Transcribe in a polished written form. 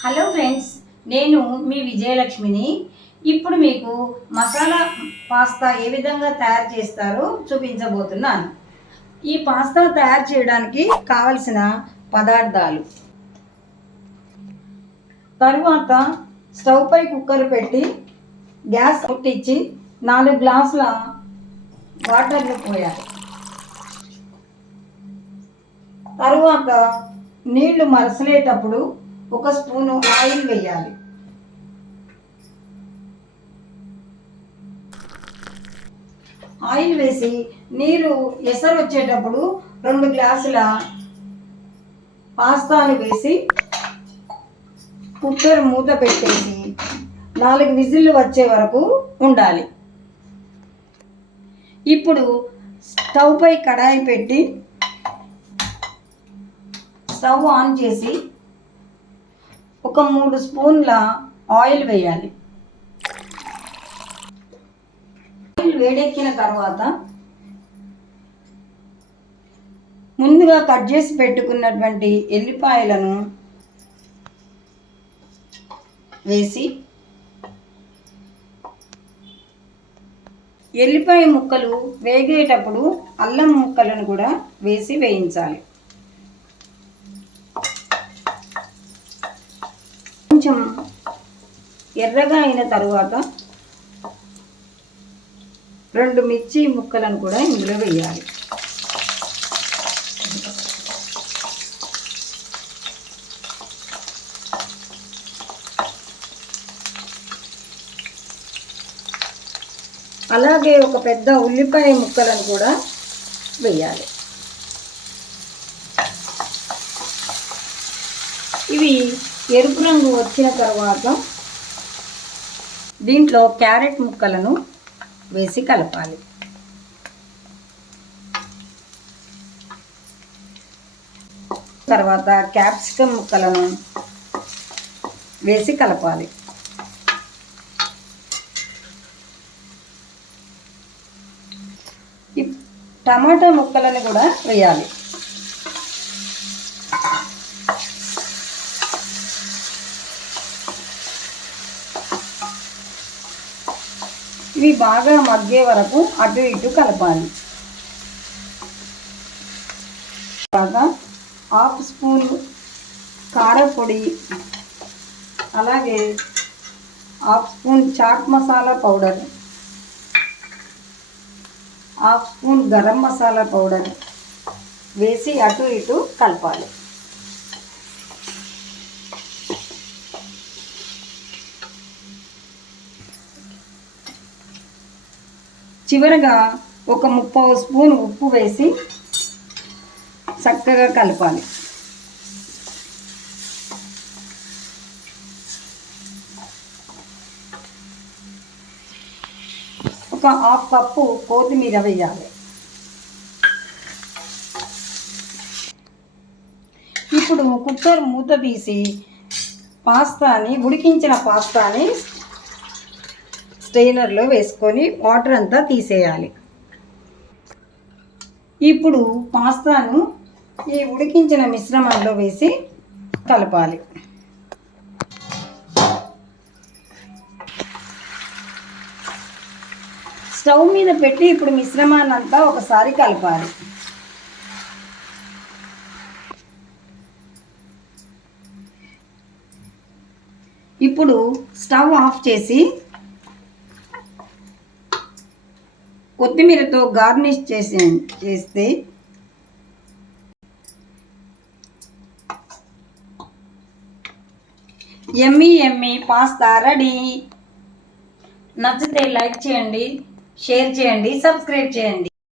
Hello friends, నేను మీ విజయలక్ష్మిని. ఇప్పుడు మీకు మసాలా పాస్తా ఏ విధంగా తయారు చేస్తారో చూపించబోతున్నాను. ఈ పాస్తా తయారు చేయడానికి కావలసిన పదార్థాలు: తరువాత స్టవ్ పై కుక్కర్ పెట్టి గ్యాస్ ముట్టించి 4 గ్లాసుల వాటర్ని పోయాలి. తరువాత నీళ్లు మరసలేటప్పుడు 1 స్పూను ఆయిల్ వేయాలి. ఆయిల్ వేసి నీరు ఎసరు వచ్చేటప్పుడు 2 గ్లాసుల పాస్తాను వేసి కుక్కర్ మూత పెట్టేసి 4 విజిల్లు వచ్చే వరకు ఉండాలి. ఇప్పుడు స్టవ్ పై కడాయి పెట్టి స్టవ్ ఆన్ చేసి 3 స్పూన్ల ఆయిల్ వేయాలి. ఆయిల్ వేడెక్కిన తర్వాత ముందుగా కట్ చేసి పెట్టుకున్నటువంటి ఎల్లిపాయలను వేసి ఎల్లిపాయ ముక్కలు వేగేటప్పుడు అల్లం ముక్కలను కూడా వేసి వేయించాలి. కొంచెం ఎర్రగా అయిన తరువాత 2 మిర్చి ముక్కలను కూడా ఇందులో వేయాలి. అలాగే ఒక పెద్ద ఉల్లిపాయ ముక్కలను కూడా వేయాలి. ఇవి ఎరుపు రంగు వచ్చిన తర్వాత దీంట్లో క్యారెట్ ముక్కలను వేసి కలపాలి. తర్వాత క్యాప్సికమ్ ముక్కలను వేసి కలపాలి. టమాటా ముక్కలను కూడా వేయాలి. ఇవి బాగా మగ్గే వరకు అటు ఇటు కలపాలి. బాగా 1/2 స్పూన్ కారపొడి, అలాగే 1/2 spoon chaat masala powder, 1/2 spoon garam masala powder వేసి అటు ఇటు కలపాలి. చివరగా 1/3 స్పూన్ ఉప్పు వేసి చక్కగా కలపాలి. ఒక 1/2 కప్పు కొత్తిమీర వేయాలి. ఇప్పుడు కుక్కర్ మూత తీసి ఉడికించిన పాస్తాని స్ట్రెయినర్లో వేసుకొని వాటర్ అంతా తీసేయాలి. ఇప్పుడు పాస్తాను ఈ ఉడికించిన మిశ్రమంలో వేసి కలపాలి. స్టవ్ మీద పెట్టి ఇప్పుడు మిశ్రమాన్ని అంతా ఒకసారి కలపాలి. ఇప్పుడు స్టవ్ ఆఫ్ చేసి కొత్తిమీరతో గార్నిష్ చేస్తే యమ్మీ పాస్తా రెడీ. నచ్చితే లైక్ చేయండి, షేర్ చేయండి, సబ్స్క్రైబ్ చేయండి.